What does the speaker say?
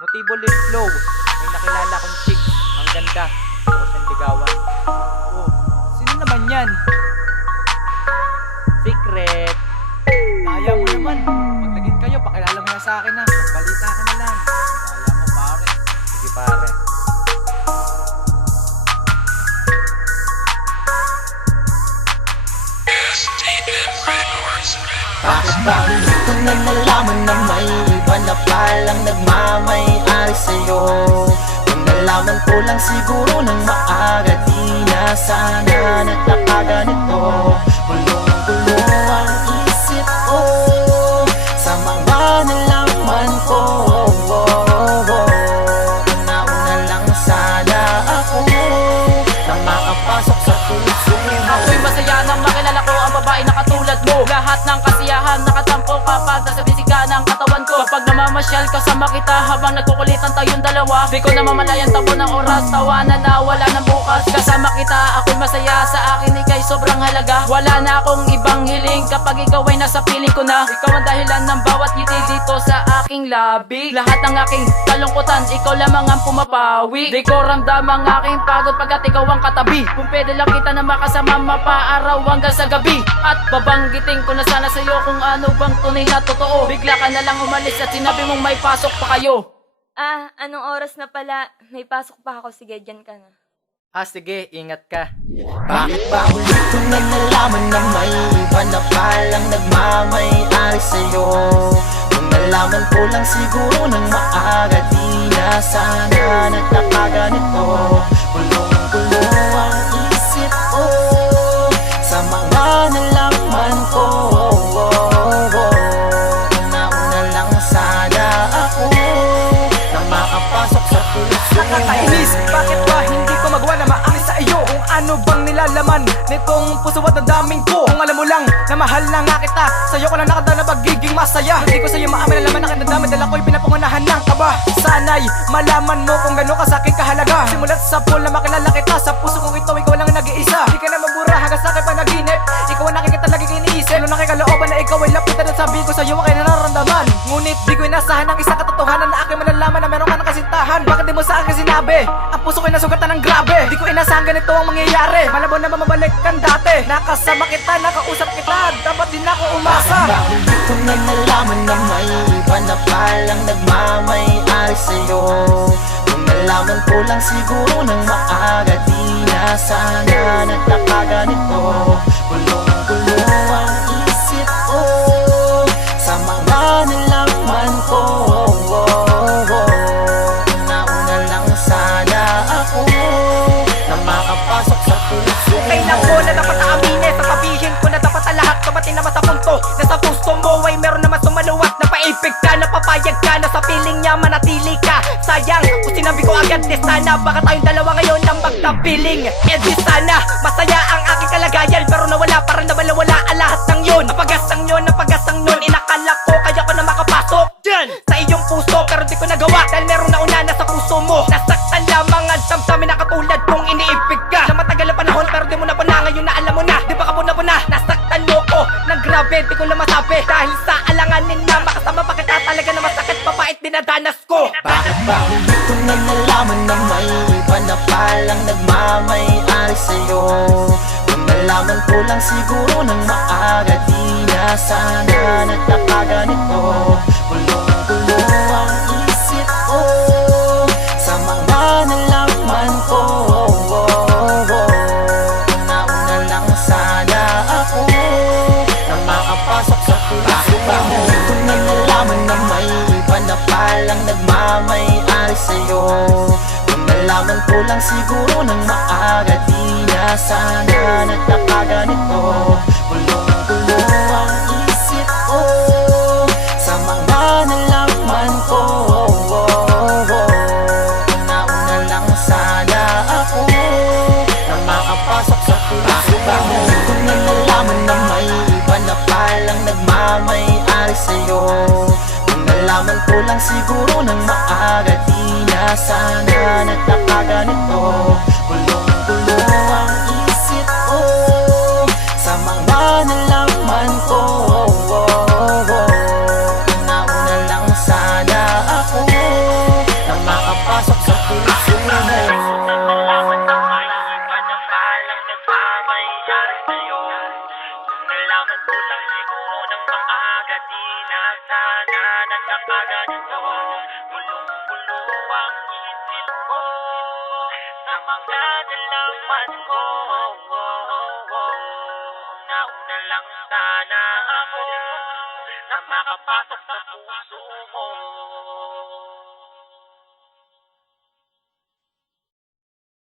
Motibo Live Flow. May nakilala kong chick. Ang ganda. Gusto ko siyang ligawan. Oh, sino naman yan? Secret. Kaya mo naman. Maglagin kayo. Pakilala mo na sa akin na. Magbalita ka na lang. Kaya mo pare. Sige pare. Bakit ba ko na nalaman na may iba na palang nagmamay-ari sa'yo? Kung nalaman ko lang siguro ng maaga, di na sana nagkakaganito. Gulong-gulo ang isip ko sa mga nalaman ko. Una-una lang sana ako na makapasok sa puso mo. Ako'y masaya nang makilala ko ang babae na katulad mo. Lahat ng kasiyahan nakatampo kapag nasa bisika ng katawan ko. Kapag namamasyal kasama kita habang nagkukulitan tayong dalawa, di ko namamalayan tapo ng oras, tawanan na wala ng bukas. Kasama kita ako'y masaya, sa akin ika'y sobrang halaga. Wala na akong ibang hiling kapag ikaw ay nasa piling ko na. Ikaw ang dahilan ng bawat ngiti dito sa aking labi. Lahat ng aking kalungkutan, ikaw lamang ang pumapawi. Di ko ramdam ang aking pagod pagkat ikaw ang katabi. Kung pwede lang kita na makasama mapaaraw hanggang sa gabi. At babanggitin ko na sana sa'yo kung ano bang tunay na totoo. Bigla ka na lang umalis at sinabi mong may pasok pa kayo. Anong oras na pala? May pasok pa ako. Sige, dyan ka na. Sige, ingat ka. Bakit ba huli ko na nalaman na may iba na palang nagmamay-ari sa'yo? Kung nalaman ko lang siguro ng maaga, di na sana nagkakaganito. Gulong-gulo ang isip ko sa mga nalaman ko. Una-una lang sana ako na makapasok sa puso. Nakakainis, bakit ba hindi ko magawa na maamin sa iyo? Kung ano bang nilalaman nitong puso at ang daming ko. Kung alam mo lang na mahal na nga kita, sa'yo ko lang nakadala na pagiging masaya. Hindi ko sa'yo maamin na laman na kinadami dahil ako'y pinapangunahan ng kaba. Sana'y malaman mo kung gano'n ka sa'king kahalaga. Simulat sa pool na makilala kita, sa puso kong ito ikaw lang nag-iisa. Di ka na mabura hanggang sa'kin panaginip, ikaw ang nakikita laging iniisip. Lalo nakikalooban na ikaw ay lapitan at sabihin ko sa'yo aking nararamdaman. Ngunit di ko inasahan ang isang katotohanan na aking malalaman na meron ka ng kasintahan. Bakit di mo sa akin sinabi? Ang puso ko'y nasugatan ng grabe. Di ko inasahan ganito ang mangyayari. Malabo na mamabalik kang dati. Nakasama kita, nakausap kita, dapat din ako umasa. Bakit ba ko na nalaman na may iba na palang nagmamay-ari sa'yo? Kung nalaman ko lang siguro ng maaga, di na sana nagkakaganito. Gulong-gulo ang isip ko sa mga nalaman ko. Una-una lang sana ako na makapasok sa puso. Kailan ko na dapat aaminin, sasabihin ko na dapat ang lahat kabatin naman sa punto. Na sa puso mo ay meron naman sumaluwat. Napaibig ka, napapayag ka, na sa piling niya manatili ka. Sayang, kung sinabi ko agad di sana, baka tayong dalawa ngayon ang magkapiling. Di sana, masaya ang aking kalagayan, pero nawala, parang nawala ang lahat ng yun. Napagasang yun, napagasang nun, inakala ko kaya ko na makapasok dyan sa iyong puso, pero di ko nagawa dahil meron na una na sa puso mo. Nasaktan lamang ang damdamin na katulad kong iniibig ka. Na matagal na panahon pero di mo na puna, ngayon na alam mo na. Di ba ka puna-puna, nasaktan mo ko ng grabe, di ko lang masabi. Dahil sa alanganin na makasama pa kita, talaga na masakit, papait dinadanas ko. Bakit ba huli ko na nalaman na may iba na palang nagmamay-ari sa'yo? Kung nalaman ko lang siguro ng maaga, di na sana nagkakaganito. Gulong-gulo ang isip ko sa mga nalaman ko. Una-una lang sana ako na makapasok sa puso. Bakit ba huli ko na nalaman na may iba na palang nagmamay-ari sa'yo? Kung nalaman ko lang siguro ng maaga, di na sana nagkakaganito. Gulong-gulo ang isip ko sa mga nalaman ko. Una-una lang sana ako na makapasok sa puso. Bakit ba huli ko na nalaman na may iba na palang nagmamay-ari sa'yo? Kung nalaman ko lang siguro ng maaga, di na sana nagkakaganito. Gulong-gulo ang isip ko sa mga nalaman ko. Una-una lang sana ako Nalaman ko lang siguro ng maaga, di na sana nagkakaganito. Bulong-bulo ang isip ko sa mga nalaman mo. Nauna lang sana ako na makapasok sa puso mo.